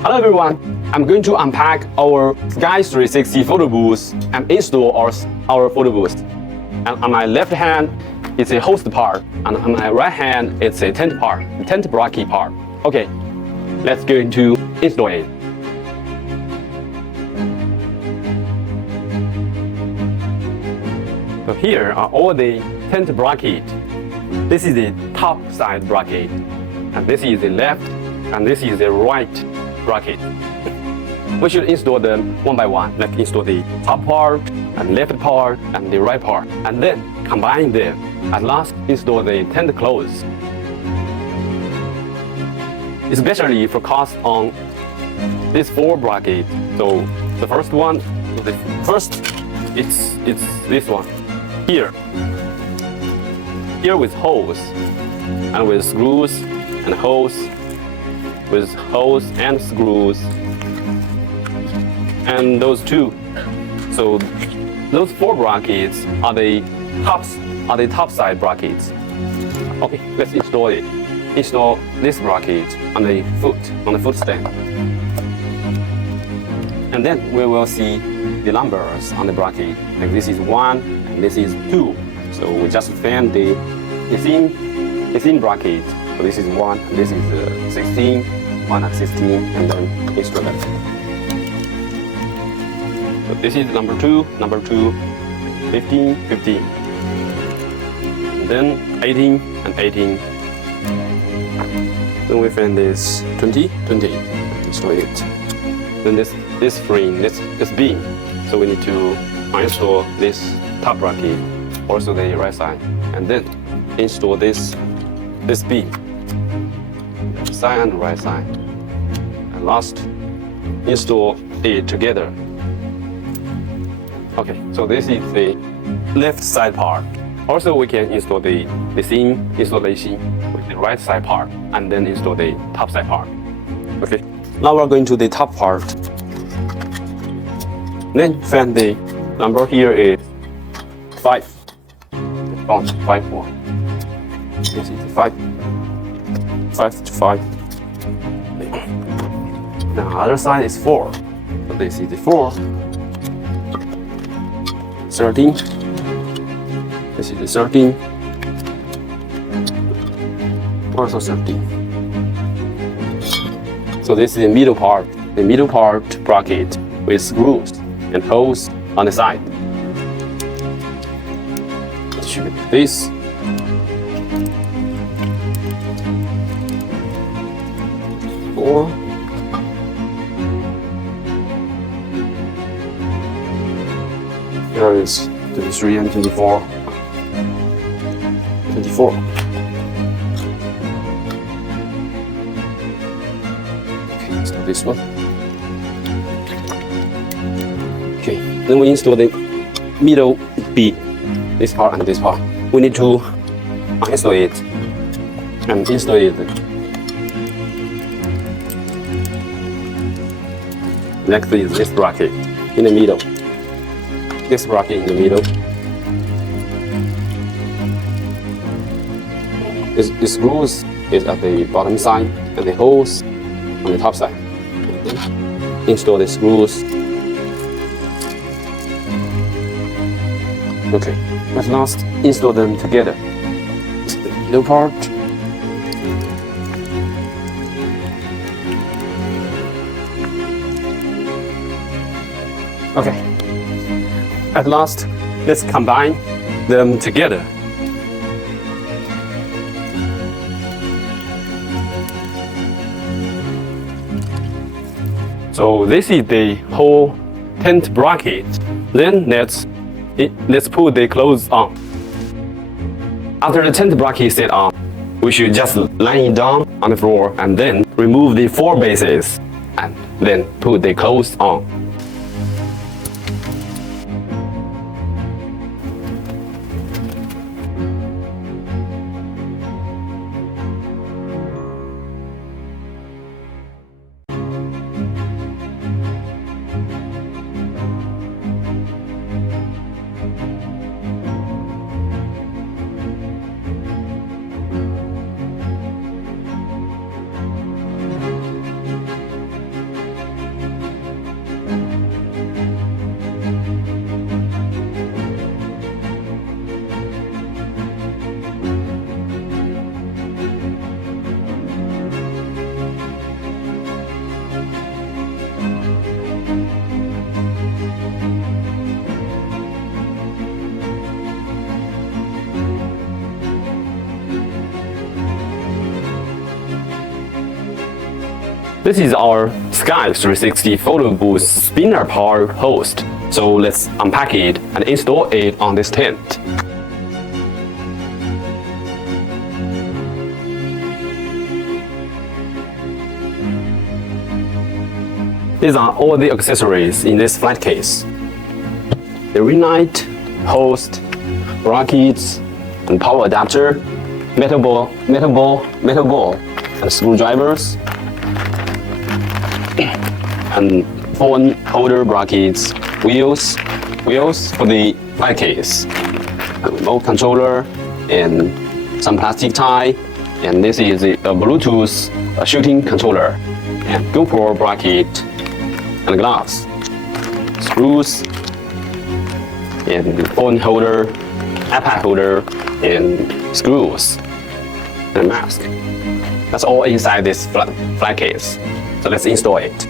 Hello everyone, I'm going to unpack our Sky 360 photo booth and install our photo booth. And on my left hand, it's a host part, and on my right hand, it's a tent part, the tent bracket part. Okay, let's go into install it. So here are all the tent bracket. This is the top side bracket, and this is the left, and this is the right bracket. We should install them one by one, like install the top part and left part and the right part, and then combine them. At last, install the tent clothes. Especially focus on these four brackets. So the first one, it's this one here with holes and with screws and holes, with holes and screws, and those two. So those four brackets are the top side brackets. Okay, let's install it. Install this bracket on the foot stand, and then we will see the numbers on the bracket. Like this is 1 and this is 2. So we just fan the thin bracket. So this is 1, and this is 16, 1 and 16, and then install that. So this is number 2, 15, 15, and then 18 and 18. Then we fan this 20, 20, install it. Then this frame, this beam. So we need to install this top bracket, also the right side, and then install this beam, left side and right side, and last install it together. Okay, so this is the left side part. Also, we can install the seam installation with the right side part, and then install the top side part. Okay, now we're going to the top part. Then fan the number here is 5. Oh, 5, 4. This is 5. 5 to 5. The other side is 4. So this is the 4. 13. This is the 13. Also 13. So this is the middle part bracket with screws and holes on the side. It should be this. Four. Here is 23 and 24. 24. Okay, install this one. Okay, then we install the middle beam, this part and this part. We need to install it and install it. Next is this bracket in the middle. This bracket in the middle. The screws is at the bottom side and the holes on the top side. Install the screws. Okay, at last install them together. This is the middle part. Okay, at last let's combine them together. So this is the whole tent bracket. Then let's put the clothes on. After the tent bracket is set on, we should just lie it down on the floor and then remove the 4 bases and then put the clothes on. This is our Sky 360 photo booth spinner power host. So let's unpack it and install it on this tent. These are all the accessories in this flight case. The ring light, host, brackets, and power adapter, metal ball, and screwdrivers, and phone holder brackets, wheels for the flight case, a remote controller, and some plastic tie, and this is a Bluetooth shooting controller, and GoPro bracket, and glass, screws, and phone holder, iPad holder, and screws, and a mask. That's all inside this flight case. So let's install it.